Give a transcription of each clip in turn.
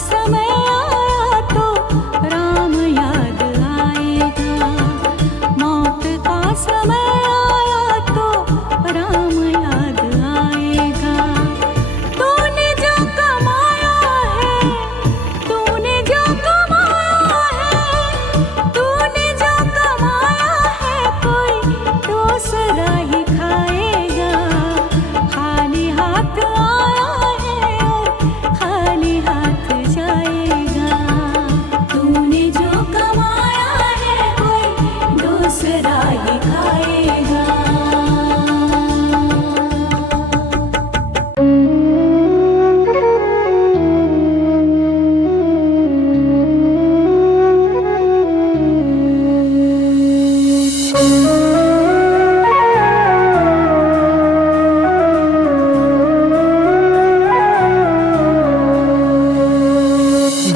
समय आया तो राम याद आएगा। मौत का समय आया तो राम याद आएगा। तूने जो कमाया है, तूने जो कमाया है, तूने जो कमाया है, कोई दूसरा ही खाएगा। खाली हाथ आया है और खाली हाथ जाएगा। तूने जो कमाया है, कोई दूसरा ही खाएगा।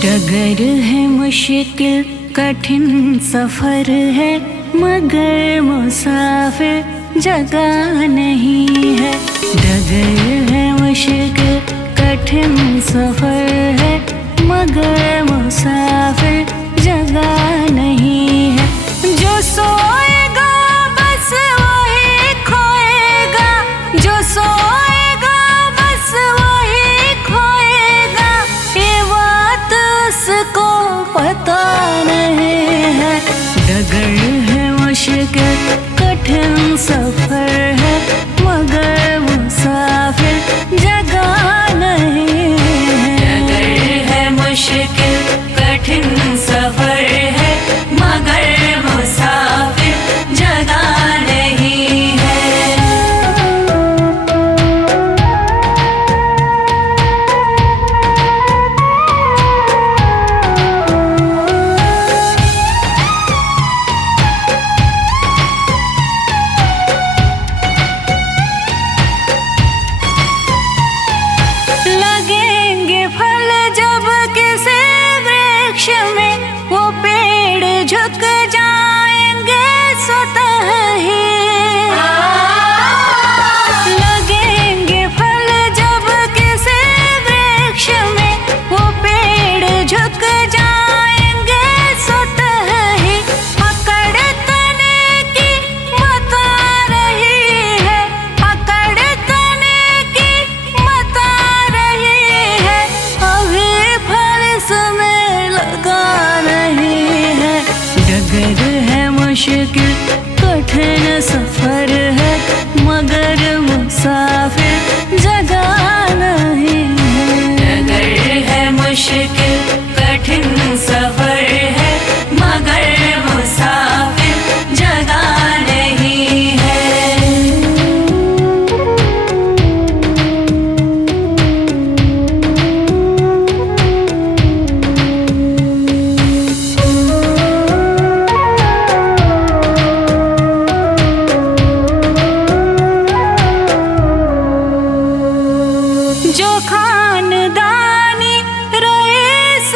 डगर है मुश्किल कठिन सफर है, मगर मुसाफिर जगह नहीं है। डगर है मुश्किल कठिन सफर है, मगर मुसाफिर जगह नहीं है। जो सोएगा बस वही खोएगा, जो सोएगा बस वही खोएगा। ये बात उसको पता नहीं है। डगर है मुश्किल कठिन सफर है, मगर मुसाफिर जगह नहीं है। डगर है मुश्किल कठिन सफर है, मगर मुसाफिर जगह नहीं है। लगेंगे फल जब किसी वृक्ष में, वो पेड़ झुक जाएंगे स्वतः ही। लगेंगे फल जब किसी वृक्ष में, वो पेड़ झुक जाएंगे स्वतः ही। पकड़ तने की बता रही है, पकड़ तने की बता रही है। अभी फल इसमें लगा नहीं है। डगर है मुश्किल कठिन सफर है, मगर मुसाफिर जगह नहीं है। डगर है मुश्किल कठिन सफर है, मगर मुसाफिर जगह नहीं है। जो खानदानी रईस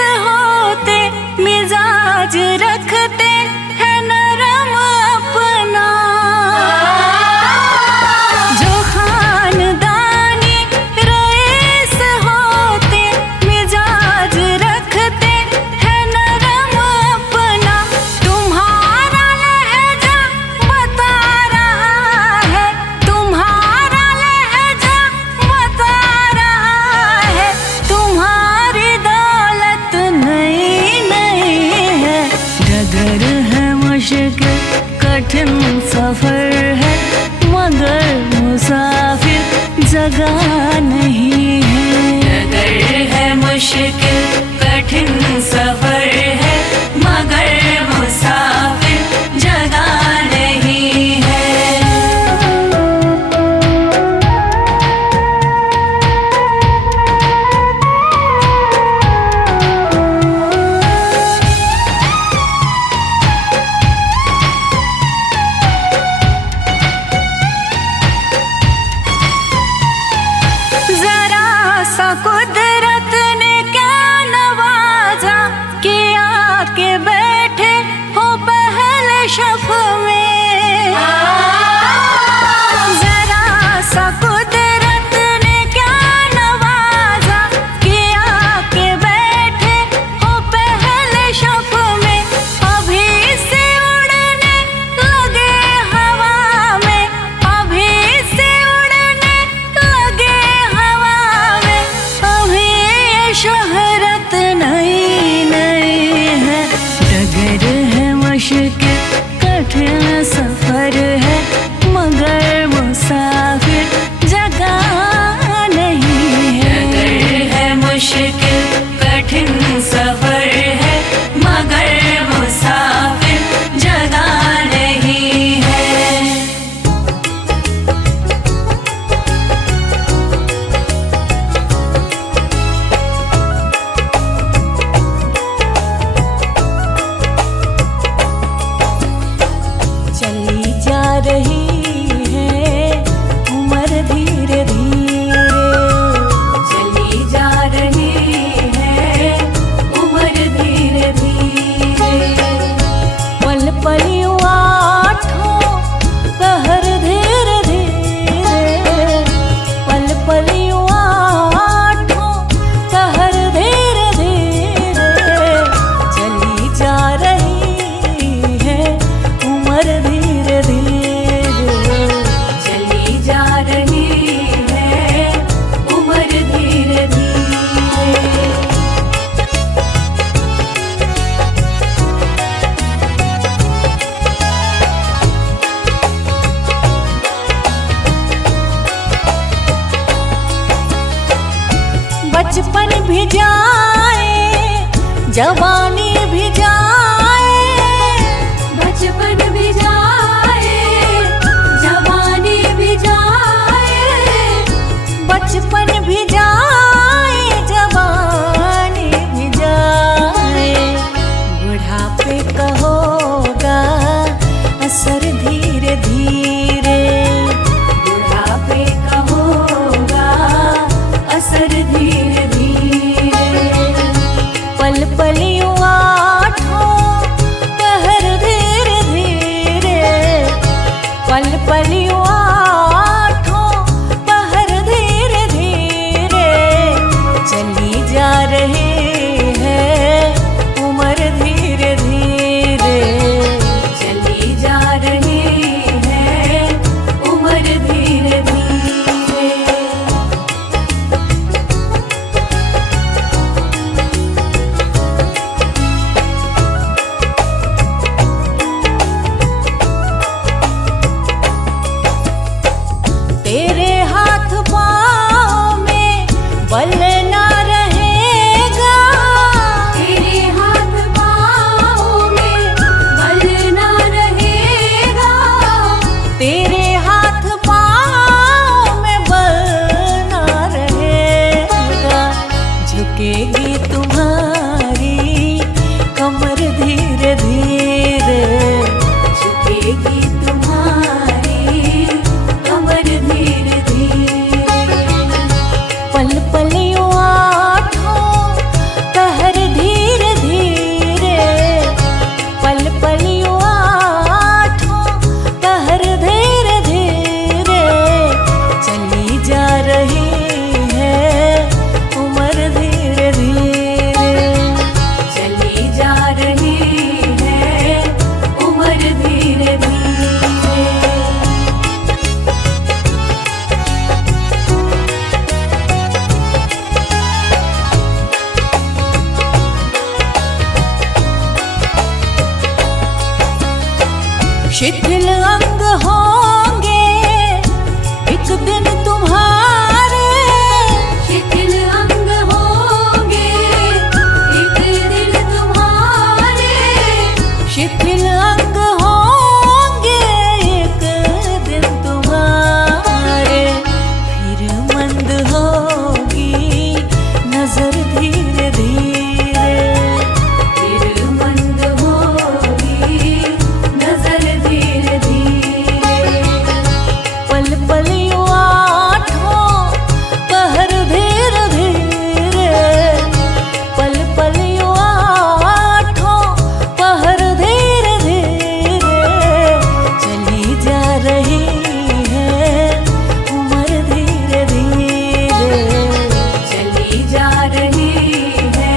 जवानी भी जाए, बचपन भी जाए, जवानी भी जाए, बचपन भी जाए, जवानी भी जाए। बुढ़ापे का होगा असर धीरे धीरे, बुढ़ापे का होगा असर धीरे धीरे। पल पल यूं आठों पहर धीरे धीरे, पल पल यूं आठों पहर धीरे धीरे। चली जा रही है उम्र धीरे धीरे, चली जा रही है उम्र धीरे धीरे। तेरे हाथ पाँव में बल ना रहेगा, तेरे हाथ पाँव में बल ना रहेगा, तेरे हाथ पाँव में बल ना रहेगा। झुकेगी तुम्हारी कमर धीरे धीरे, झुकेगी तुम्हारी कमर धीरे धीरे। पल पल यूं आठों पहर धीरे धीरे, पल पल यूं आठों पहर धीरे धीरे। चली जा रही है उम्र धीरे धीरे, चली जा रही है उम्र धीरे धीरे। शिथिल अंग होंगे एक दिन तुम्हारे, शिथिल अंग होंगे एक दिन तुम्हारे, शिथिल अंग होंगे एक दिन तुम्हारे। फिर मंद होगी नजर धीरे धीरे, फिर मंद होगी नजर धीरे धीरे। पल पल यूं आठों पहर धीरे धीरे, पल पल यूं आठों पहर धीरे धीरे। चली जा रही है उम्र धीरे धीरे, चली जा रही है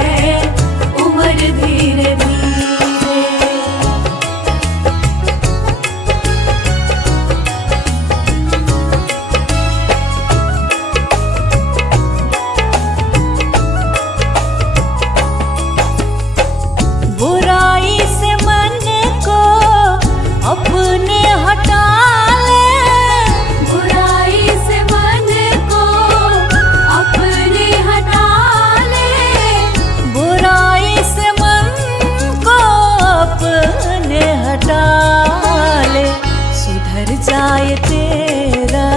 उम्र धीरे धीरे। बुराई से मन को अपने हटा ले, बुराई से मन को अपने हटा ले, बुराई से मन को अपने हटा ले। सुधर जाए तेरा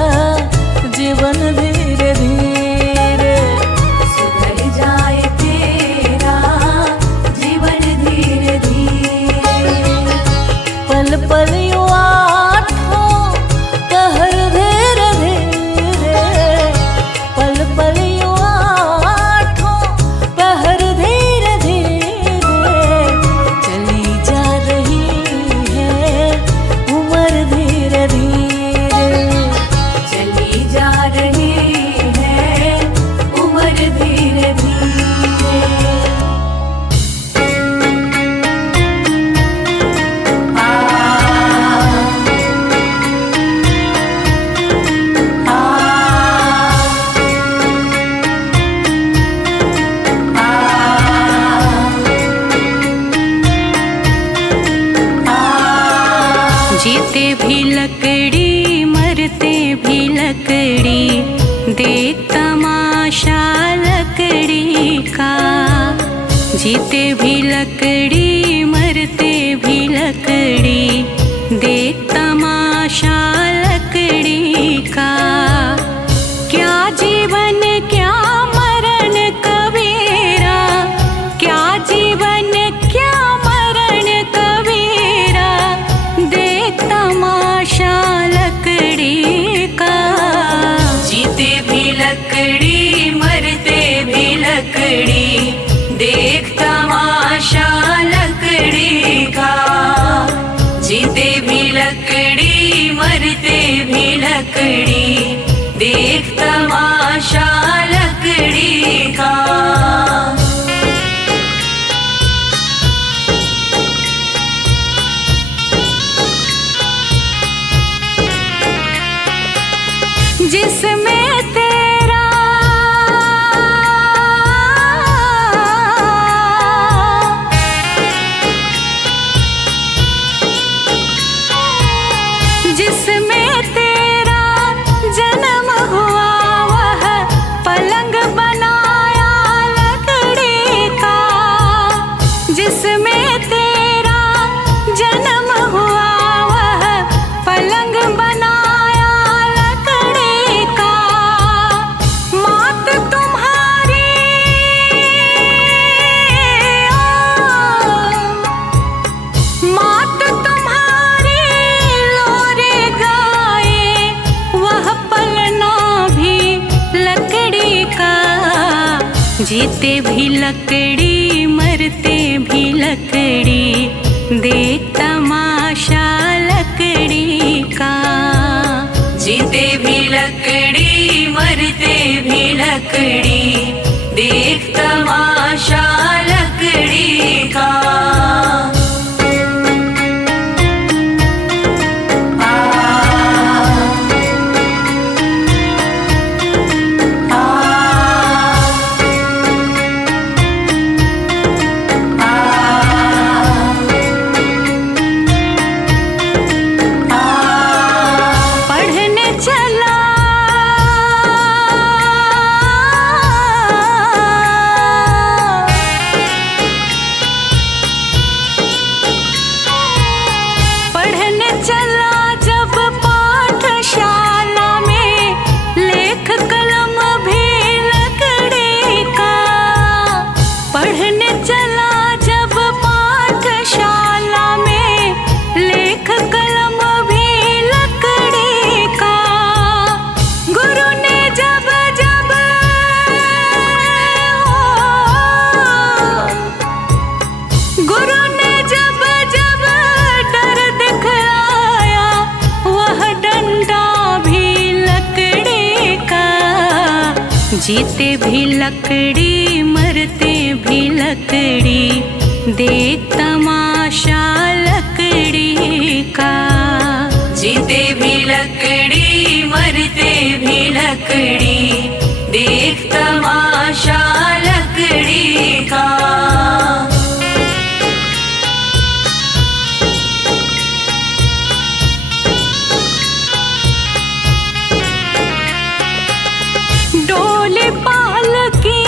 जीवन धीरे धीरे, सुधर जाए तेरा जीवन धीरे धीरे। पल पल यूं आठों पहर धीरे धीरे, पल पल यूं आठों पहर धीरे धीरे। चली जा रही है उम्र धीरे धीरे, चली जा रही है उम्र धीरे धीरे। जीते भी लकड़ी मरते भी लकड़ी, देख तमाशा लकड़ी का। जीते भी लकड़ी मरते भी लकड़ी, देख तमाशा लकड़ी का। क्या जीवन क्या मरण कबीरा, क्या जीवन क्या मरण कबीरा, देख तमाशा लकड़ी का। जीते भी लकड़ी मरते भी लकड़ी, देख तमाशा लकड़ी का। जीते भी लकड़ी मरते भी लकड़ी, देख तमाशा लकड़ी का। जिसमें तेरा जिसमें तेरा जन्म हुआ, वह पलंग बनाया लकड़ी का। जिसमें तेरा जन्म हुआ, वह पलंग बनाया लकड़ी का। मात तुम्हारी मात तुम्हारी लोरे गाए, वह पलना भी लकड़ी का। जीते भी लकड़ी मरते भी लकड़ी, देख तमाशा लकड़ी का। जीते भी लकड़ी मरते भी लकड़ी, देख तमाशा लकड़ी का। पढ़ने चला पढ़ने चला जब पाठशाला में, लेख कलम भी लकड़ी का। पढ़ने चला जब पाठशाला में, लेख कलम भी लकड़ी का। गुरु ने जब जब गुरु ने जब जब डर दिखलाया, वह डंडा भी लकड़ी का। जीते भी लकड़ी मरते भी लकड़ी, देख तमाशा लकड़ी का। जीते भी लकड़ी मरते भी लकड़ी, देख तमाशा लकड़ी का। डोली पालकी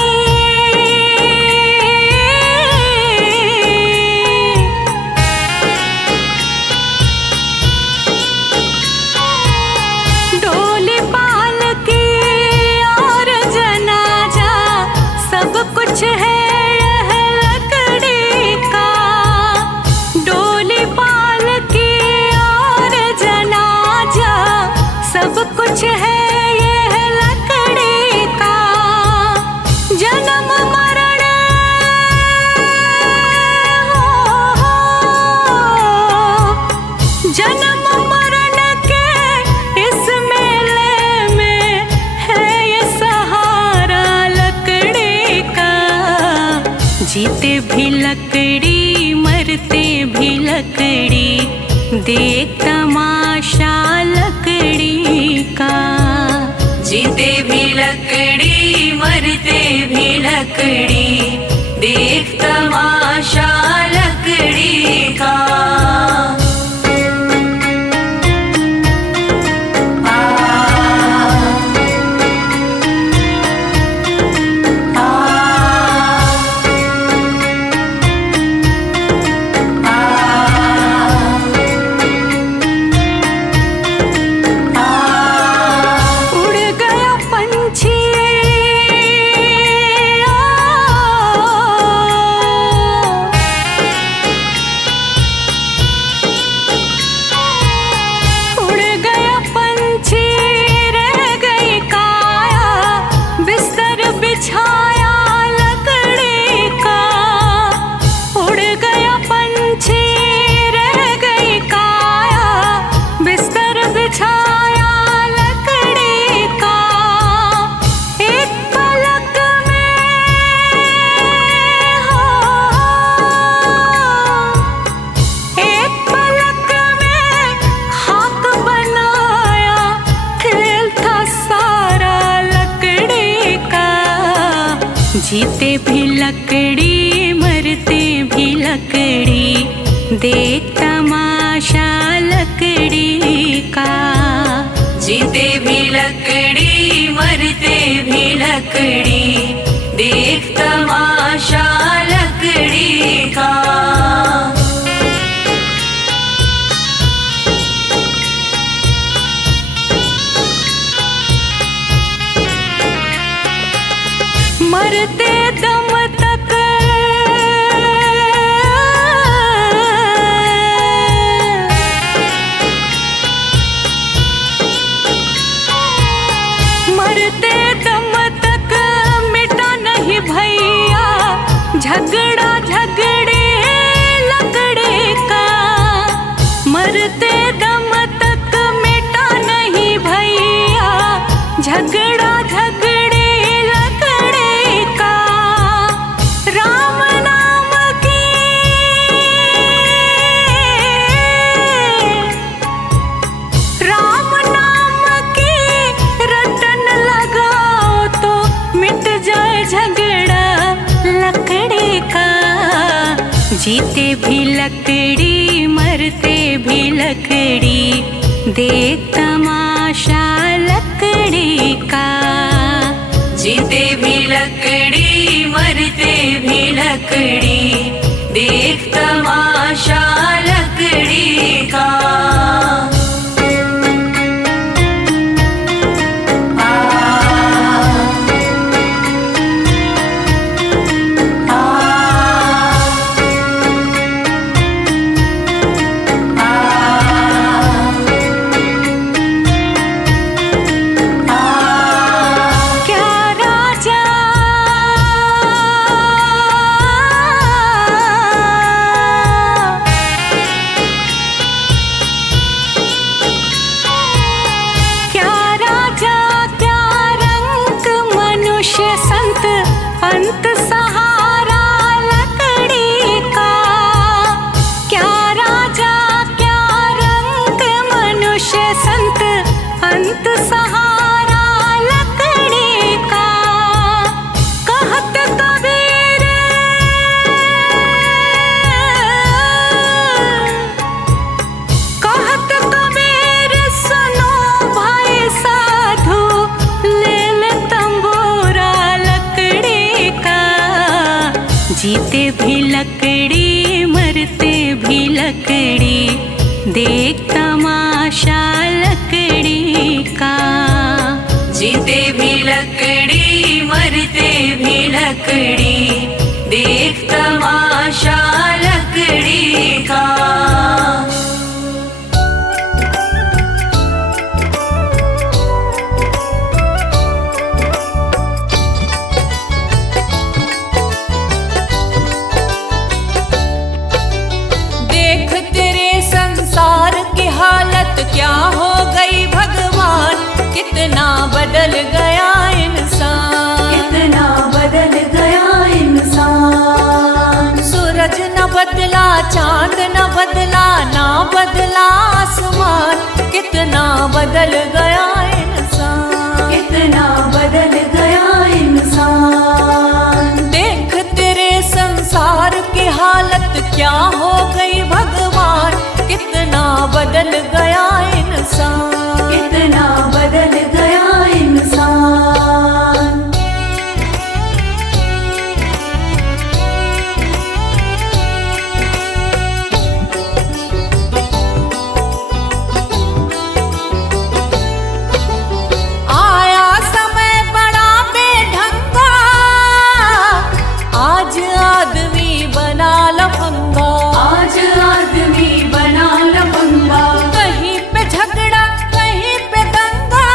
डोली पालकी और जनाजा, सब कुछ है यह लकड़ी का। डोली पालकी और जनाजा, सब कुछ है यह लकड़ी का। जन्म मरण जन्म मरण के इस मेले में है ये सहारा लकड़ी का। जीते भी लकड़ी मरते भी लकड़ी, देख तमाशा लकड़ी का। जीते भी लकड़ी मरते भी लकड़ी, देख तमाशा लकड़ी का। देख तमाशा लकड़ी का। जीते भी लकड़ी मरते भी लकड़ी, देख तमाशा लकड़ी का। मरते दम तक मरते दम तक मिटा नहीं भैया झगड़ा झगड़े लकड़े का। मरते दम तक मिटा नहीं भैया झगड़ा झगड़े लकड़े का। राम नाम की राम नाम की रटन लगाओ तो मिट जाए झगड़ा लकड़े का। जीते भी लकड़ी मरते भी लकड़ी, देख तमाशा लकड़ी का। जीते भी लकड़ी मरते भी लकड़ी, देख तमाशा लकड़ी का। अंत सहारा लकड़ी का। क्या राजा क्या रंग मनुष्य संत, अंत सहारा लकड़ी का। कहत कबीर कहत कबीर सुनो भाई साधु, ले ले तंबूरा लकड़ी का। जीते भी लकड़ी मरते भी लकड़ी, देख तमाशा लकड़ी का। जीते भी लकड़ी मरते भी लकड़ी, देख तमाशा लकड़ी का। क्या हो गई भगवान, कितना बदल गया इंसान, कितना बदल गया इंसान। सूरज न बदला चांद न बदला ना बदला आसमान, कितना बदल गया इंसान, कितना बदल गया इंसान। देख तेरे संसार की हालत क्या हो गई भगवान, कितना बदल गया इंसान, कितना बदल गया इंसान। आया समय बड़ा बेढंगा, आज आदमी बना लफंगा, आज आदमी बना लफंगा। कहीं पे झगड़ा कहीं पे दंगा,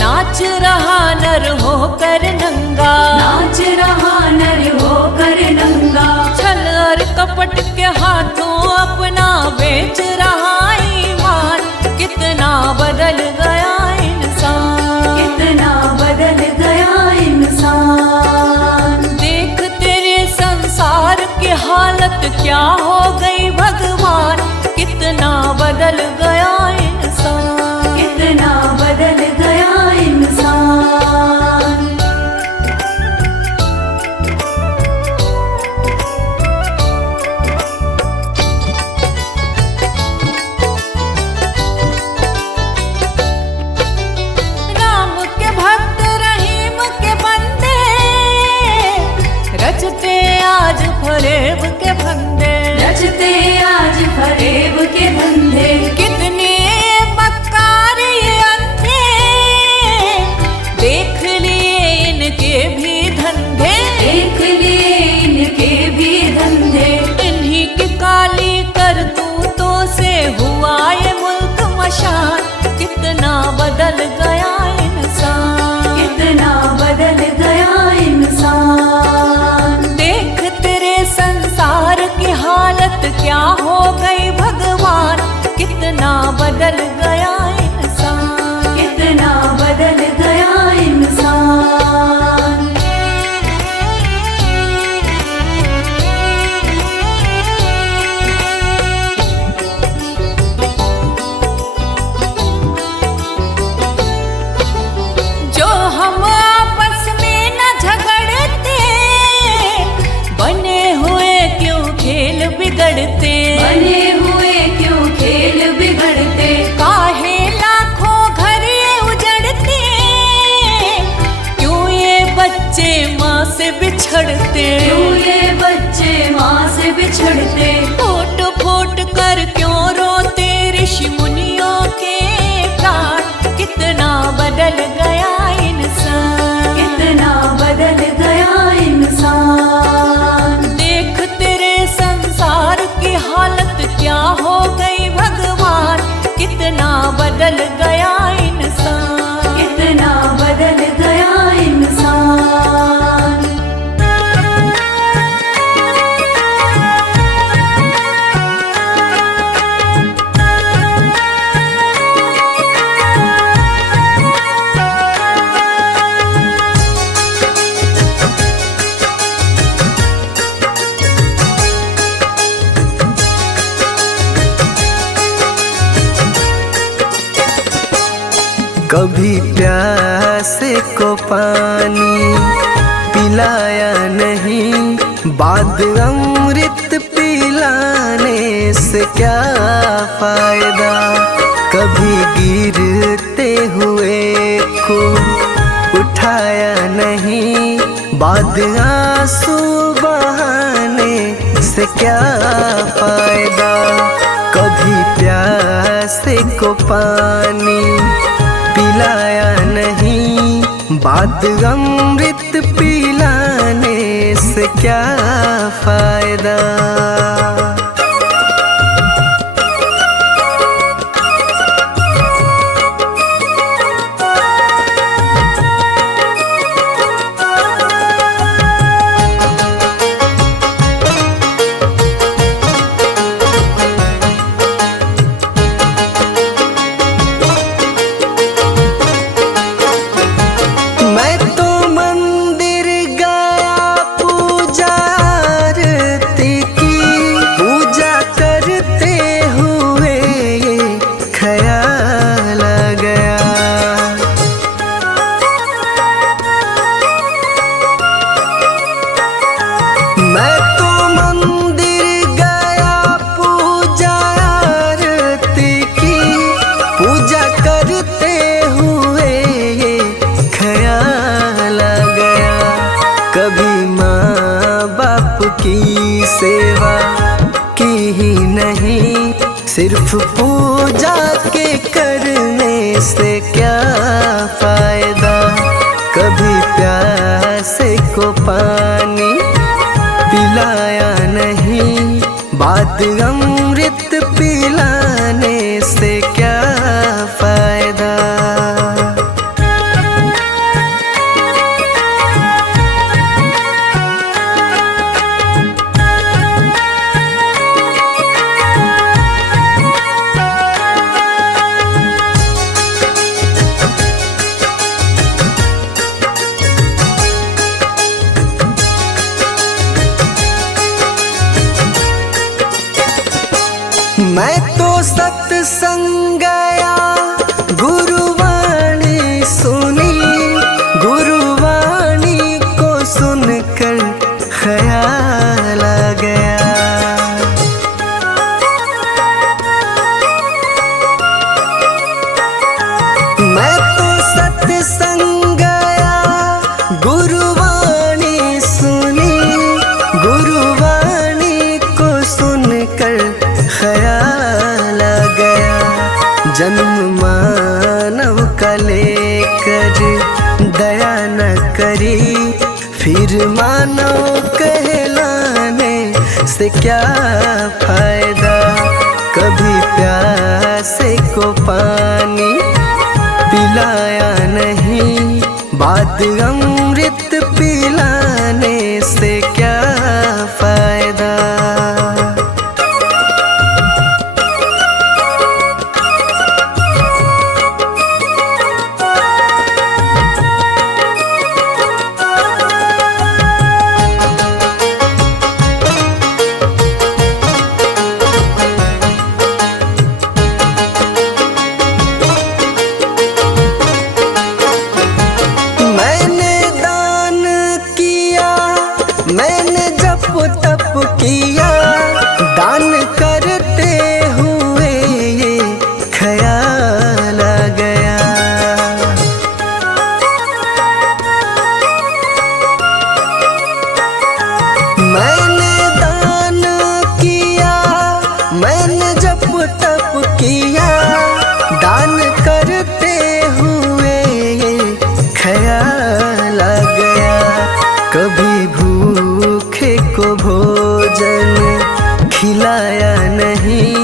नाच रहा नर होकर नंगा, नाच रहा नर होकर नंगा। छल और कपट के हाथों अपना बेच रहा ईमान, कितना बदल गया इंसान, कितना बदल गया इंसान। देख तेरे संसार की हालत क्या हो गई भगवान, कितना बदल गया इंसान, कितना बदल गया इंसान। फरेब के फंदे, रचते आज फरेब के धंधे। कितने मक्कार ये अंधे, देख लिए इनके भी धंधे, देख लिए इनके भी धंधे। इन्हीं की काली करतूतों से हुआ ये मुल्क मशान, कितना बदल गया इंसान, कितना बदल गया इंसान। देख तेरे संसार की हालत क्या हो गई भगवान, कितना बदल गया इंसान, कितना बदल गया इंसान। जो हम आपस में न झगड़ते, बने हुए क्यों खेल बिगड़ते, बने हुए क्यों खेल बिगड़ते। काहे लाखों घर ये उजड़ते, क्यों ये बच्चे माँ से बिछड़ते, क्यों ये बच्चे माँ से बिछड़ते। फूट फूट कर क्यों रोते ऋषि मुनियों के प्राण, कितना बदल गया इंसान, कितना बदल गया इंसान। देख तेरे संसार की हालत क्या हो गई भगवान, कितना बदल गया इंसान, कितना बदल गया इंसान। कभी प्यासे को पानी पिलाया नहीं, बाद अमृत पिलाने से क्या फायदा। कभी गिरते हुए को उठाया नहीं, बाद आंसू बहाने से क्या फायदा। कभी प्यासे को पानी पिलाया नहीं, बाद अमृत पिलाने से क्या फायदा। मैं तो मंदिर गया पूजा आरती की, पूजा करते हुए ये ख्याल आ गया। मैं तो मंदिर गया पूजा आरती की, पूजा करते हुए ये ख्याल आ गया। कभी माँ बाप की सेवा की ही नहीं, सिर्फ पूजा के करने से क्या फायदा। कभी प्यासे को पानी पिलाया नहीं, बाद अमृत पिलाने से क्या फायदा। मैं तो सत्संग गया, गुरुवाणी सुनी, गुरुवाणी को सुनकर ख्याल आ गया। मैं तो सत्संग गया, गुरुवाणी सुनी, गुरुवाणी जन्म मानव का लेकर दया न करी, फिर मानव कहलाने से क्या फायदा। कभी प्यासे को पानी पिलाया नहीं, बात अमृत पिलाने से क्या फायदा। मैंने जप तप किया, दान करते हुए ये ख्याल आ गया। मैंने दान किया, मैंने जप तप किया, दान करते हुए ये ख्याल आ गया। कभी भूखे को भोजन खिलाया नहीं,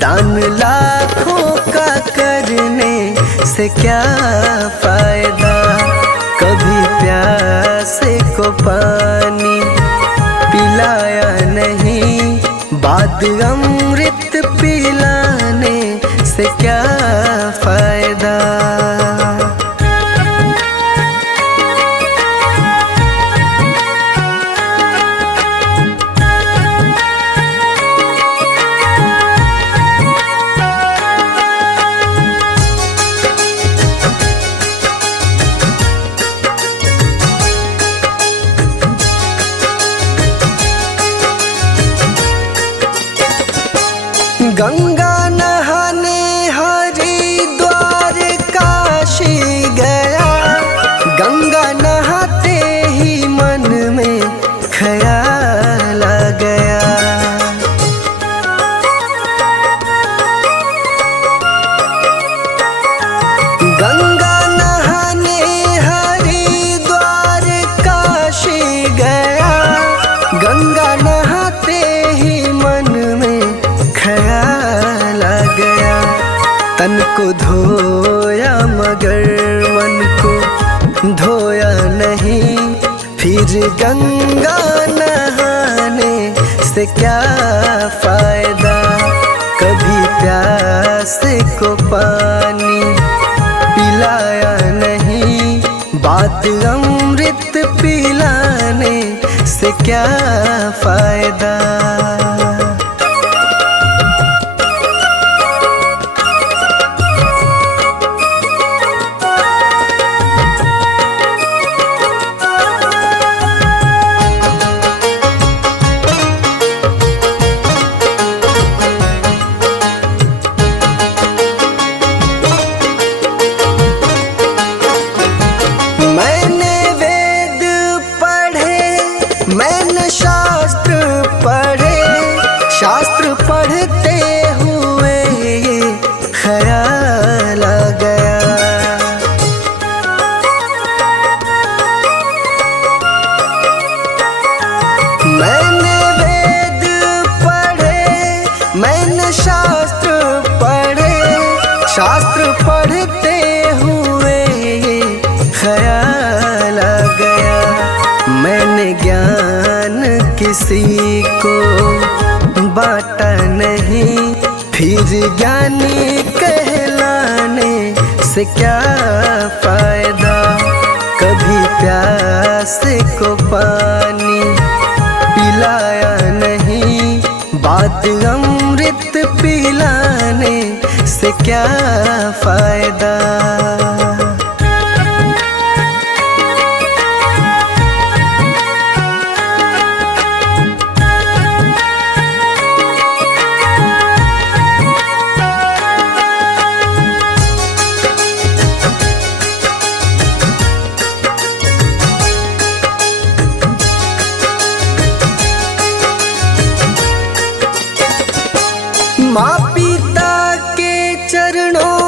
दान लाखों का करने से क्या फायदा। कभी प्यासे को पानी पिलाया नहीं, बात अमृत पिलाने से क्या फायदा। गंगा नहाने हरिद्वार काशी गया, गंगा नहाते ही मन में ख्याल आ गया। गंगा नहाने हरिद्वार काशी गया, गंगा नहाते ही मन में ख्याल आ गया। तन को धोया मगर मन को धोया नहीं, फिर गंगा नहाने से क्या फायदा। कभी प्यासे को पानी पिलाया नहीं, बात अमृत पिलाने से क्या फायदा। मैंने शास्त्र पढ़े, शास्त्र पढ़ते हुए ये ख्याल आ गया। मैंने वेद पढ़े, मैंने शास्त्र पढ़े, शास्त्र पढ़ते हुए ये ख्याल आ गया। मैंने ज्ञान किसी को बांटा नहीं, फिर ज्ञानी कहलाने से क्या फायदा। कभी प्यासे को पानी पिलाया नहीं, बात अमृत पिलाने से क्या फायदा। माँ पिता के चरणों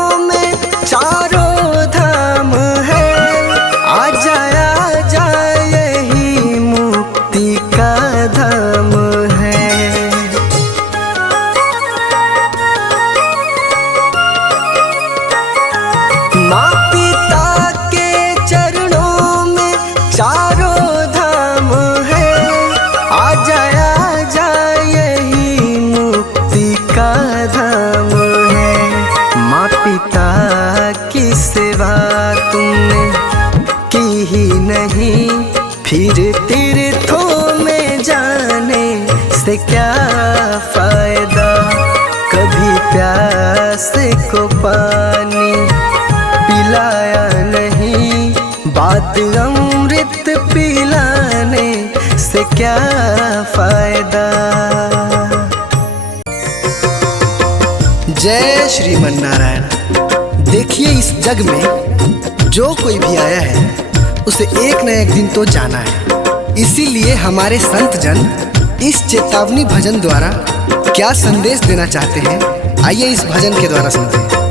से क्या फायदा। कभी प्यास को पानी पिलाया नहीं, बात अमृत पिलाने से क्या फायदा। जय श्रीमन नारायण। देखिए, इस जग में जो कोई भी आया है उसे एक न एक दिन तो जाना है। इसीलिए हमारे संत जन इस चेतावनी भजन द्वारा क्या संदेश देना चाहते हैं, आइए इस भजन के द्वारा सुनते हैं।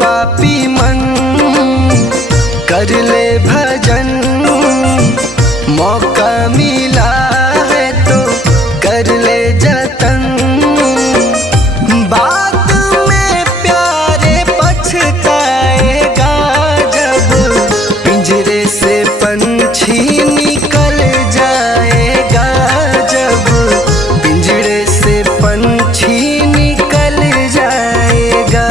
पापी मन कर ले भजन, मौका मिला है तो कर ले जतन। बाद में प्यारे पछताएगा जब पिंजरे से पंछी निकल जाएगा। जब पिंजरे से पंछी निकल जाएगा।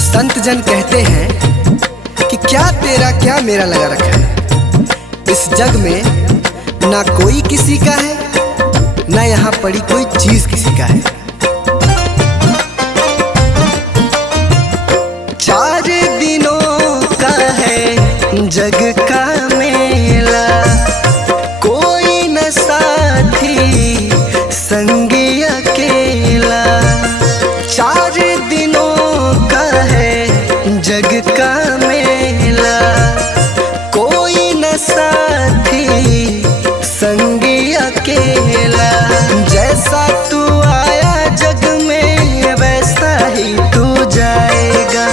संत जन कहते हैं कि क्या तेरा क्या मेरा लगा रखा है। इस जग में ना कोई किसी का है, ना यहाँ पड़ी कोई चीज किसी का है। 4 दिनों का है जग का मेला, कोई न साथी संगी अकेला। 4 दिनों का है जग का मेला, कोई न साथी संगी अकेला। जैसा तू आया जग में वैसा ही तू जाएगा।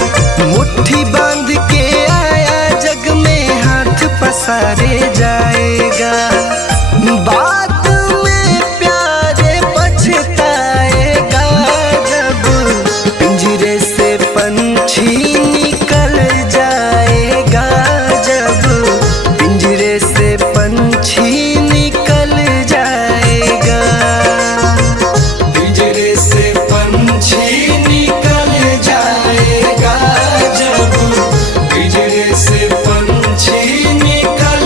मुट्ठी बांध के आया जग में हाथ पसारे जाएगा। बाद में प्यारे पछताएगा जब पिंजरे से पंछी निकल जाएगा। जब पिंजरे से पंछी निकल जाएगा। पिंजरे से पंछी निकल जाएगा। जब पिंजरे से पंछी निकल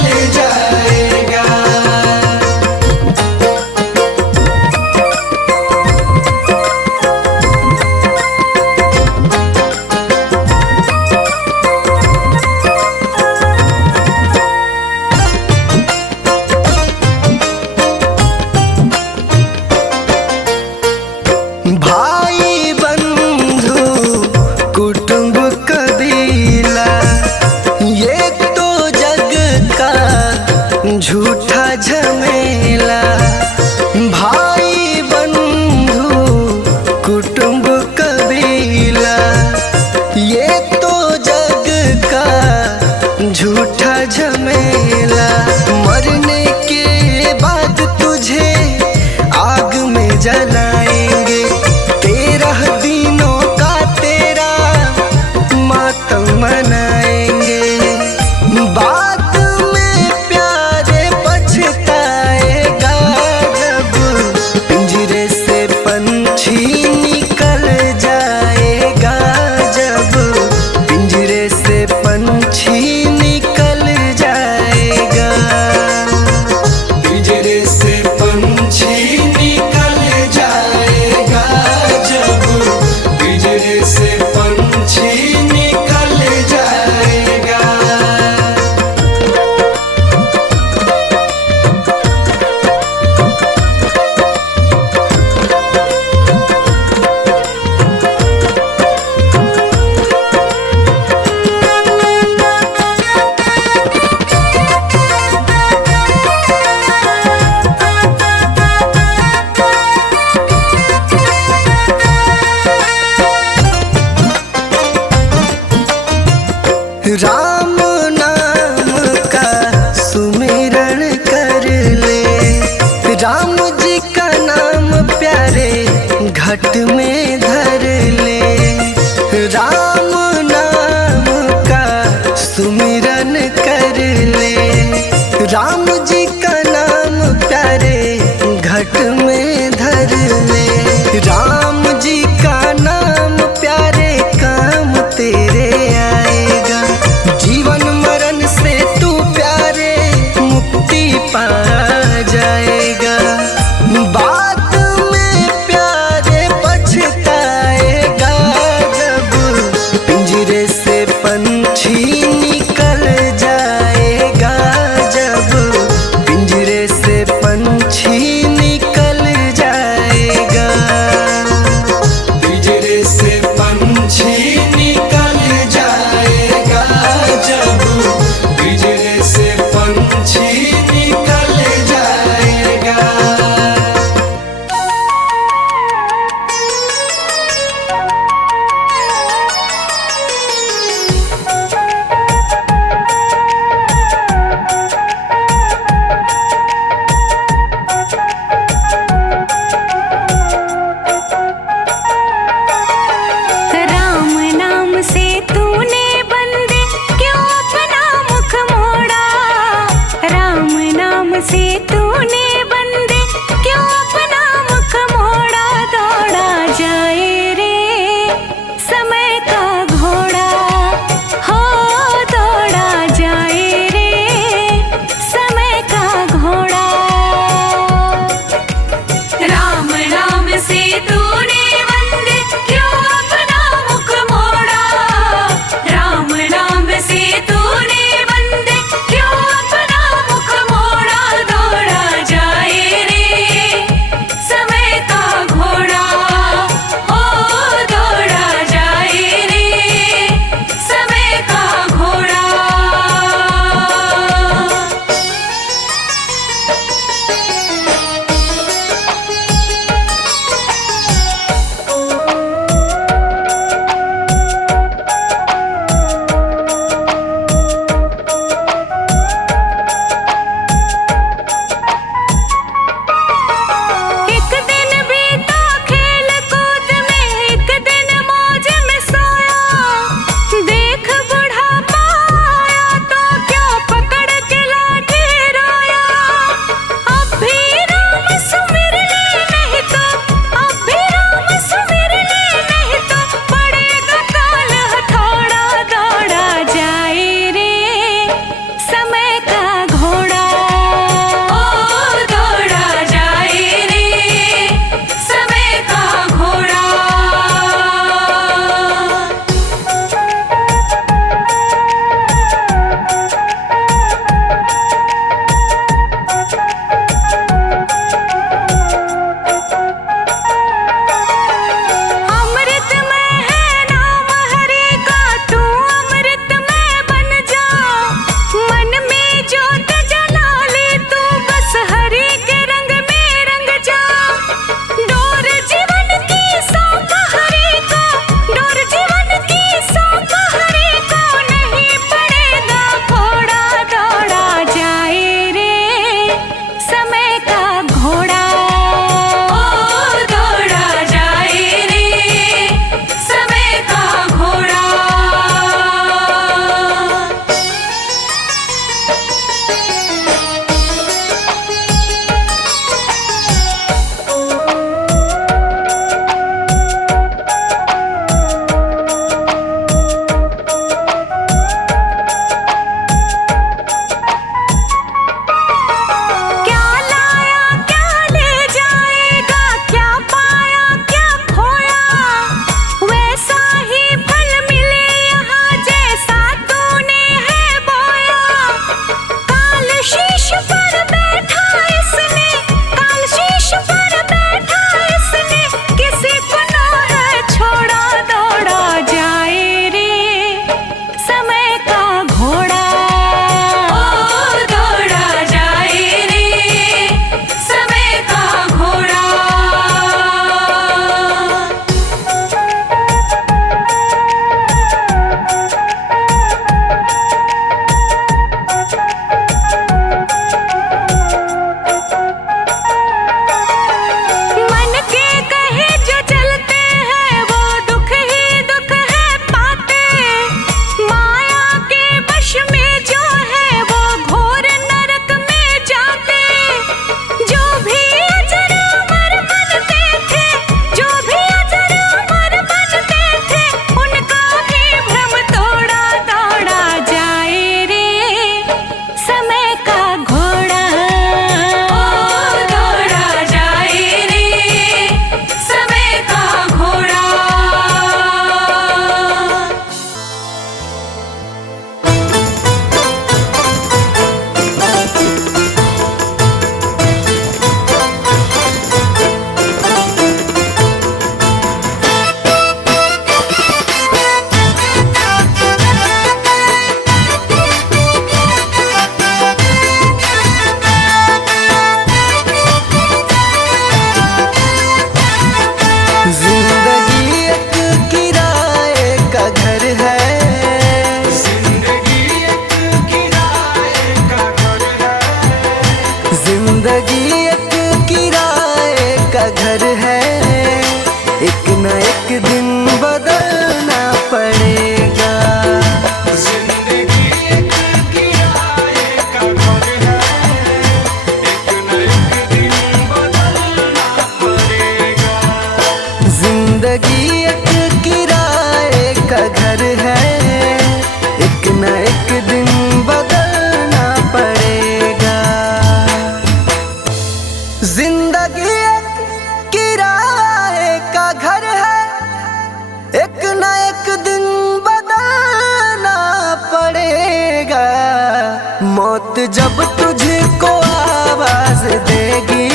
मौत जब तुझको आवाज देगी,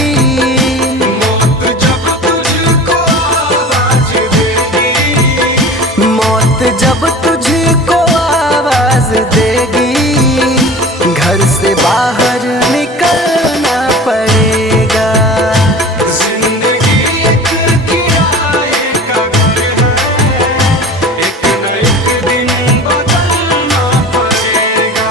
मौत जब तुझको आवाज देगी, मौत जब तुझको आवाज देगी, घर से बाहर निकलना पड़ेगा। जिंदगी एक किराए का घर है, एक न एक दिन बदलना पड़ेगा।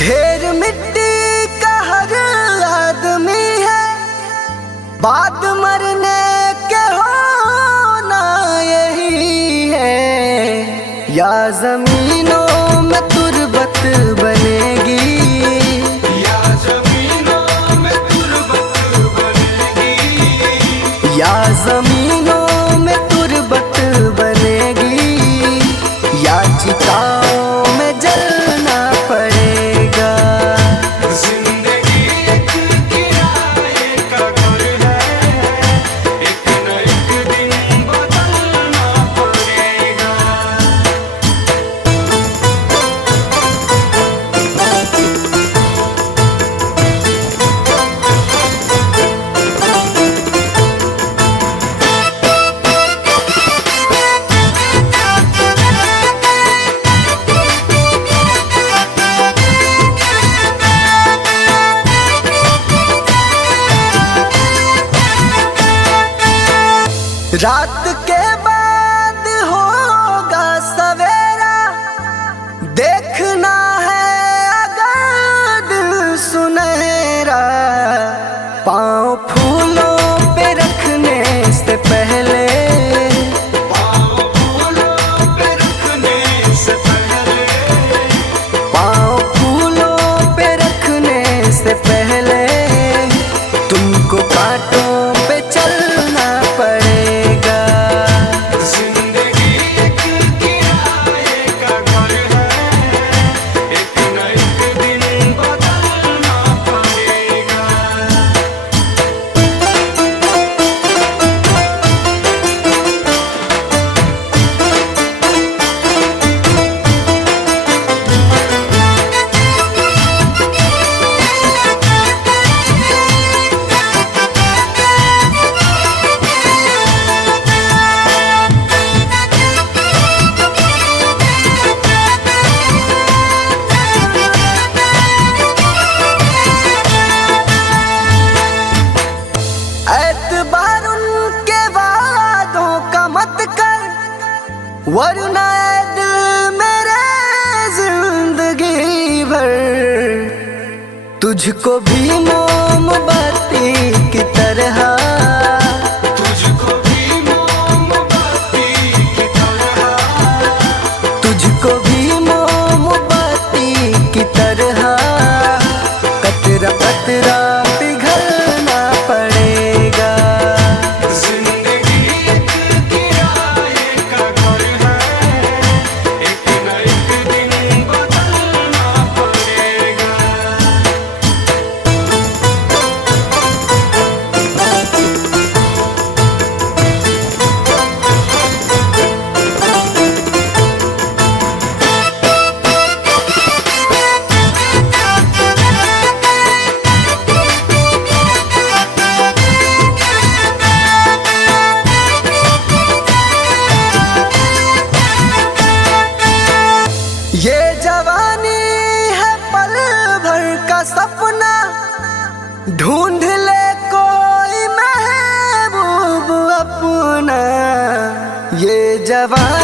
ढेर मिट्टी का हर आदमी है, बाद मरने के होना यही है। या जमीनों में तुरबत बनेगी, या जमीनों में तुरबत बनेगी, या जमीनों में तुरबत बनेगी, या चिताओं में जलना पड़ेगा। जिंदगी एक किराए का घर है, एक न एक दिन बदलना पड़ेगा। रात के बाद होगा सवेरा, देखना है अगर दिल सुनहरा। पाँव फूलों पे रखने से पहले, पाँव फूलों पे रखने से पहले, पाँव फूलों पे रखने से पहले, तुमको कांटों पे चलना पड़ेगा। जिंदगी एक किराए का घर है, एक न एक दिन बदलना पड़ेगा। एतबार उनके वादों का मत कर, वरना ऐ दिल मेरे जिंदगी भर तुझको भी मोमबत्ती की तरह, तुझको भी मोमबत्ती की तरह, तुझको भी मोमबत्ती की तरह, कतरा कतरा पिघलना पड़ेगा। जिंदगी एक किराए का घर है, एक न एक दिन बदलना पड़ेगा। ये जवानी है पल भर का सपना, ढूंढ ले कोई महबूब अपना। ये जवानी